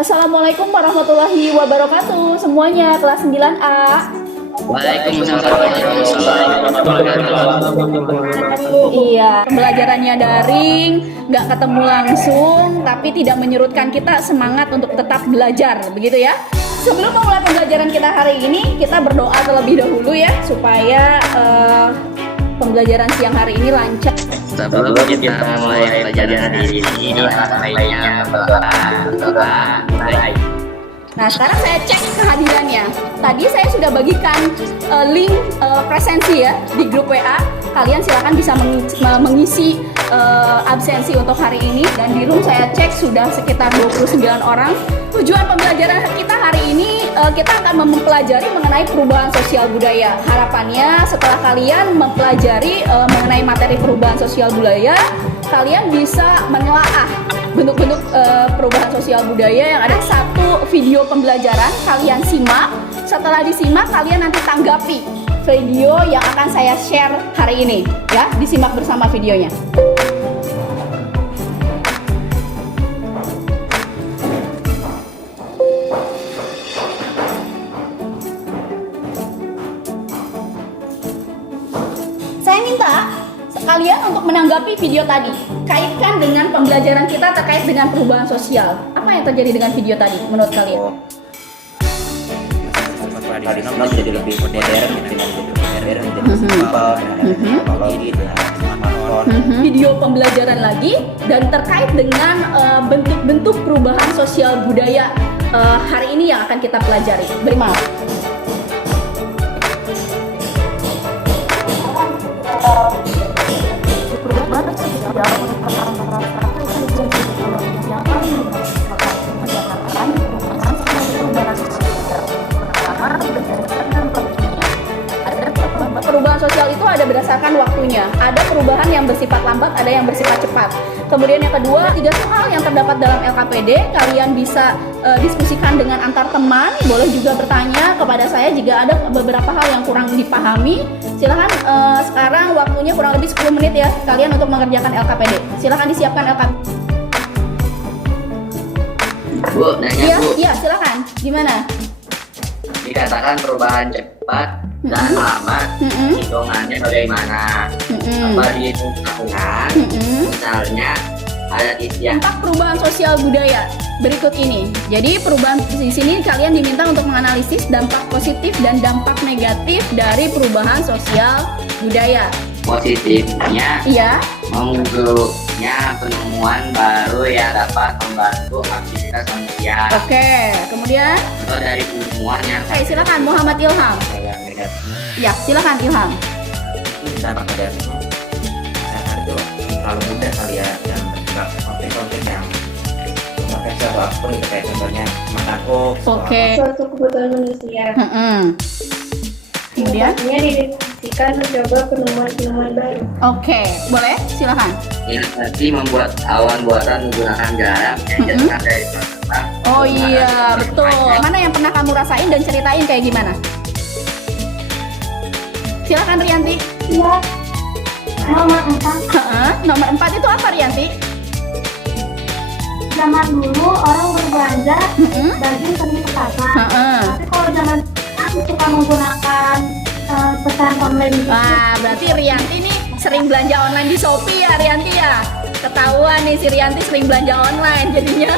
Assalamualaikum warahmatullahi wabarakatuh semuanya, kelas 9A. Waalaikumsalam warahmatullahi wabarakatuh. Iya, pembelajarannya daring, nggak ketemu langsung, tapi tidak menyurutkan kita semangat untuk tetap belajar, begitu ya. Sebelum memulai pembelajaran kita hari ini, kita berdoa terlebih dahulu ya, supaya pembelajaran siang hari ini lancar. Sebelum kita mulai pelajaran hari ini, baiknya berdoa. Nah, sekarang saya cek kehadirannya. Tadi saya sudah bagikan link presensi ya di grup WA. Kalian silakan bisa mengisi absensi untuk hari ini. Dan di room saya cek sudah sekitar 29 orang. Tujuan pembelajaran kita hari ini, kita akan mempelajari mengenai perubahan sosial budaya. Harapannya setelah kalian mempelajari mengenai materi perubahan sosial budaya, kalian bisa menelaah bentuk-bentuk perubahan sosial budaya yang ada. Satu video pembelajaran kalian simak, setelah disimak kalian nanti tanggapi video yang akan saya share hari ini ya, disimak bersama videonya. Saya minta kalian untuk menanggapi video tadi, kaitkan dengan pembelajaran kita terkait dengan perubahan sosial. Apa yang terjadi dengan video tadi menurut kalian? Tradisional jadi lebih modern, jadi simpel, teknologi, Video pembelajaran lagi dan terkait dengan bentuk-bentuk perubahan sosial budaya hari ini yang akan kita pelajari. Beri maaf. Perubahan sosial itu ada berdasarkan waktunya. Ada perubahan yang bersifat lambat, ada yang bersifat cepat. Kemudian yang kedua, 3 soal yang terdapat dalam LKPD, kalian bisa diskusikan dengan antar teman. Boleh juga bertanya kepada saya jika ada beberapa hal yang kurang dipahami. Silahkan, sekarang waktunya kurang lebih 10 menit ya kalian untuk mengerjakan LKPD. Silahkan disiapkan LKPD. Bu, nanya Bu. Iya, silakan. Gimana? Dikatakan perubahan cepat dan lambat, hitungannya bagaimana? Apa dihitung tahunan? Misalnya ada yang Dampak perubahan sosial budaya berikut ini. Jadi perubahan di sini kalian diminta untuk menganalisis dampak positif dan dampak negatif dari perubahan sosial budaya. positifnya, Iya. munculnya penemuan baru yang dapat membantu aktivitas manusia. Oke. Kemudian, Atau dari penemuan yang oke, silakan Muhammad Ilham. yang negatif. Ya, silakan Ilham. Dampak negatif itu terlalu mudah kali ya, dan juga konten-konten yang konteks atau apapun gitu, kayak contohnya makan hoax. Oke. Suatu kebutuhan manusia. Kemudian, Artinya didedikasikan mencoba penemuan-penemuan baru. oke, boleh silakan. inovasi membuat awan buatan menggunakan garam yang jatuh dari terbang. Oh iya, betul. Mana yang pernah kamu rasain dan ceritain kayak gimana? Silakan Rianti. Iya. Nomor 4. Nomor 4 itu apa Rianti? Zaman dulu orang berbelanja baju sering ke pasar. Tapi kalau zaman sekarang suka menggunakan pesan online gitu. Wah, berarti Rianti nih sering belanja online di Shopee ya Rianti ya? Ketahuan nih si Rianti sering belanja online, jadinya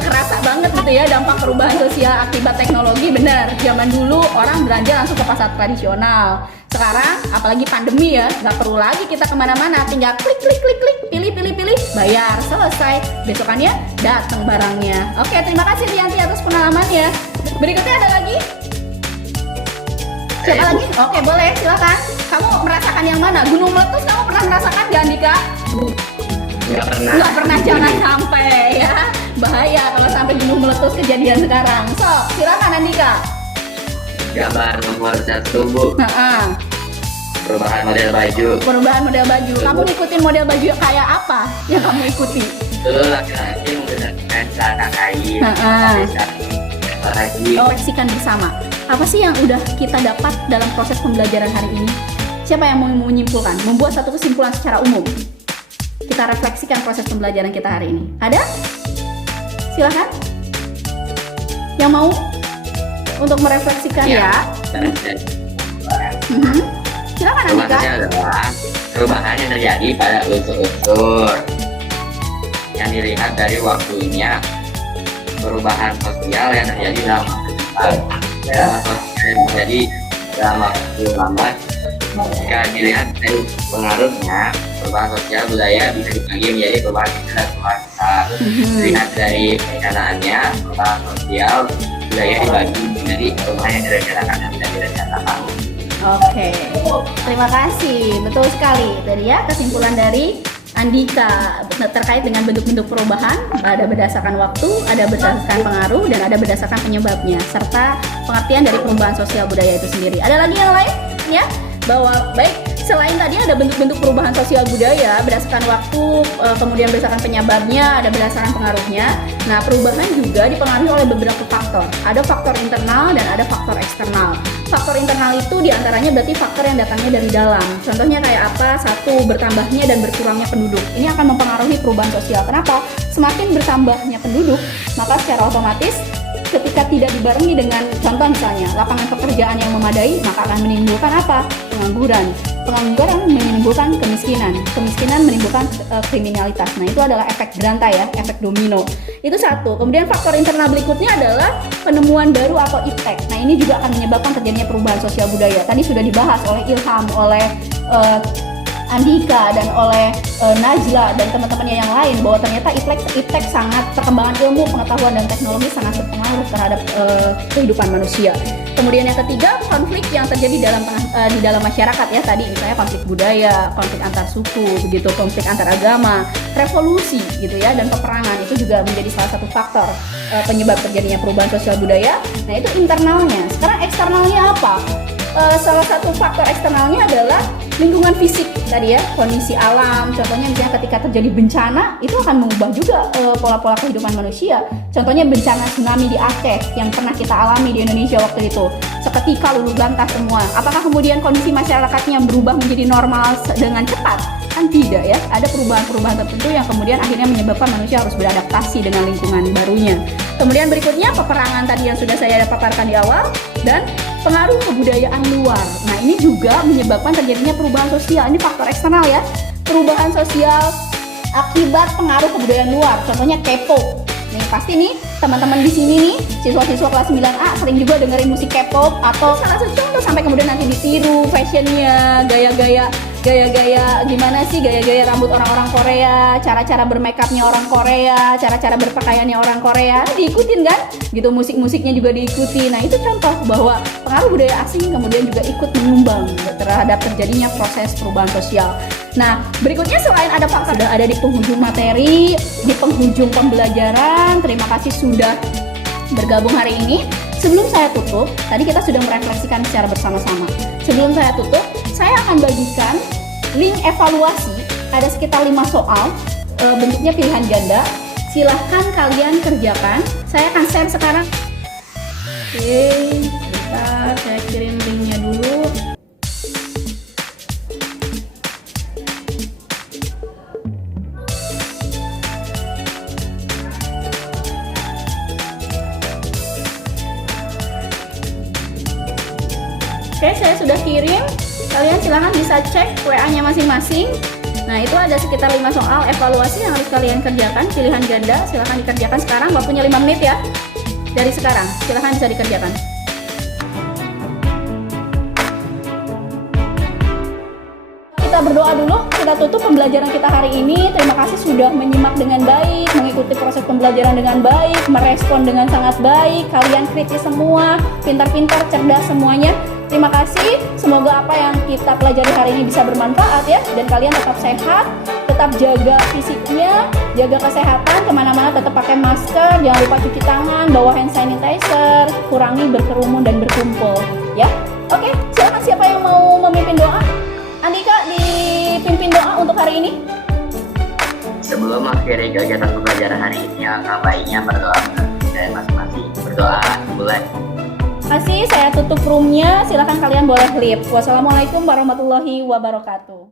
kerasa banget gitu ya dampak perubahan sosial akibat teknologi. Bener, zaman dulu orang belanja langsung ke pasar tradisional. Sekarang apalagi pandemi ya, nggak perlu lagi kita kemana-mana, tinggal klik, pilih, bayar, selesai. Besokannya datang barangnya. Oke, terima kasih Rianti atas pengalamannya. Berikutnya ada lagi? Siapa lagi? Oke, boleh, silakan. Kamu merasakan yang mana? Gunung meletus kamu pernah merasakan gak Andika? Nggak pernah. Nggak pernah, jangan sampai ya. Bahaya kalau sampai gunung meletus kejadian sekarang. So, silakan Andika. Gambar nomor 1 Bu, perubahan model baju. Perubahan model baju. Kamu ngikutin model baju kayak apa yang kamu ikuti? Dulu laki-laki menggunakan celana kain, lagi Refleksikan bersama. Apa sih yang udah kita dapat dalam proses pembelajaran hari ini? Siapa yang mau menyimpulkan? Membuat satu kesimpulan secara umum. Kita refleksikan proses pembelajaran kita hari ini. Ada? Silakan. yang mau untuk merefleksikan ya? Silakan Andika. Perubahan adalah perubahan yang terjadi pada unsur-unsur yang dilihat dari waktunya, perubahan sosial yang terjadi dalam waktu cepat, perubahan sosial yang terjadi dalam waktu lambat. Jika dilihat dari pengaruhnya, perubahan sosial budaya bisa dibagi menjadi perubahan kecil dan perubahan besar. Dilihat dari perencanaannya, perubahan sosial budaya dibagi menjadi perubahan yang direncanakan dan tidak direncanakan. Oke, terima kasih. Betul sekali. Tadi ya kesimpulan dari Andika terkait dengan bentuk-bentuk perubahan, ada berdasarkan waktu, ada berdasarkan pengaruh, dan ada berdasarkan penyebabnya, serta pengertian dari perubahan sosial budaya itu sendiri. Ada lagi yang lain? Ya, bahwa baik selain tadi ada bentuk-bentuk perubahan sosial budaya berdasarkan waktu, kemudian berdasarkan penyebabnya, ada berdasarkan pengaruhnya. Nah, perubahan juga dipengaruhi oleh beberapa faktor. Ada faktor internal dan ada faktor eksternal. Faktor internal itu diantaranya berarti faktor yang datangnya dari dalam. Contohnya kayak apa? Satu, bertambahnya dan berkurangnya penduduk. Ini akan mempengaruhi perubahan sosial. Kenapa? Semakin bertambahnya penduduk, maka secara otomatis ketika tidak dibarengi dengan contoh misalnya lapangan pekerjaan yang memadai, maka akan menimbulkan apa? Pengangguran. Pengangguran menimbulkan kemiskinan. Kemiskinan menimbulkan kriminalitas. Nah, itu adalah efek berantai ya, efek domino. Itu satu. Kemudian faktor internal berikutnya adalah penemuan baru atau iptek. Nah, ini juga akan menyebabkan terjadinya perubahan sosial budaya. Tadi sudah dibahas oleh Ilham, oleh Andika, dan oleh Najla dan teman-temannya yang lain, bahwa ternyata iptek sangat, perkembangan ilmu, pengetahuan, dan teknologi sangat berpengaruh terhadap kehidupan manusia. Kemudian yang ketiga, konflik yang terjadi di dalam masyarakat ya, tadi misalnya konflik budaya, konflik antar suku, begitu, konflik antar agama, revolusi gitu ya, dan peperangan itu juga menjadi salah satu faktor penyebab terjadinya perubahan sosial budaya. Nah, itu internalnya. Sekarang eksternalnya apa? Salah satu faktor eksternalnya adalah lingkungan fisik tadi ya, kondisi alam. Contohnya misalnya ketika terjadi bencana, itu akan mengubah juga pola-pola kehidupan manusia. Contohnya bencana tsunami di Aceh yang pernah kita alami di Indonesia waktu itu, seketika luluh lantas semua. Apakah kemudian kondisi masyarakatnya berubah menjadi normal dengan cepat? Kan tidak ya, ada perubahan-perubahan tertentu yang kemudian akhirnya menyebabkan manusia harus beradaptasi dengan lingkungan barunya. Kemudian berikutnya peperangan tadi yang sudah saya paparkan di awal, dan pengaruh kebudayaan luar. Nah, ini juga menyebabkan terjadinya perubahan sosial. Ini faktor eksternal ya, perubahan sosial akibat pengaruh kebudayaan luar. Contohnya K-pop. Nih pasti nih teman-teman di sini nih, siswa-siswa kelas 9A sering juga dengerin musik K-pop, atau salah satu contoh sampai kemudian nanti ditiru fashionnya, gaya-gaya gimana sih, gaya-gaya rambut orang-orang Korea, cara-cara bermakeupnya orang Korea, cara-cara berpakaiannya orang Korea, diikutin kan? Gitu, musik-musiknya juga diikuti. Nah, itu contoh bahwa pengaruh budaya asing kemudian juga ikut menyumbang terhadap terjadinya proses perubahan sosial. Nah, berikutnya selain ada faktor, sudah ada di penghujung materi, di penghujung pembelajaran. Terima kasih sudah bergabung hari ini. Sebelum saya tutup, tadi kita sudah merefleksikan secara bersama-sama. Sebelum saya tutup, saya akan bagikan link evaluasi. Ada sekitar 5 soal, bentuknya pilihan ganda. Silahkan kalian kerjakan. Saya akan share sekarang. Oke, bentar, saya kirim linknya dulu. Oke, saya sudah kirim. Kalian silahkan bisa cek WA-nya masing-masing. Nah, itu ada sekitar 5 soal evaluasi yang harus kalian kerjakan, pilihan ganda. Silahkan dikerjakan sekarang, waktunya 5 menit ya. Dari sekarang, silahkan bisa dikerjakan. Kita berdoa dulu, kita tutup pembelajaran kita hari ini. Terima kasih sudah menyimak dengan baik, mengikuti proses pembelajaran dengan baik, merespon dengan sangat baik. Kalian kritis semua, pintar-pintar, cerdas semuanya. Terima kasih, semoga apa yang kita pelajari hari ini bisa bermanfaat ya. Dan kalian tetap sehat, tetap jaga fisiknya, jaga kesehatan, kemana-mana tetap pakai masker, jangan lupa cuci tangan, bawa hand sanitizer, kurangi berkerumun dan berkumpul ya. Oke, silakan siapa yang mau memimpin doa? Andika dipimpin doa untuk hari ini. Sebelum mengakhiri kegiatan pembelajaran hari ini, alangkah baiknya berdoa dan masing-masing berdoa boleh. Terima kasih, saya tutup roomnya. Silahkan kalian boleh leave. Wassalamualaikum warahmatullahi wabarakatuh.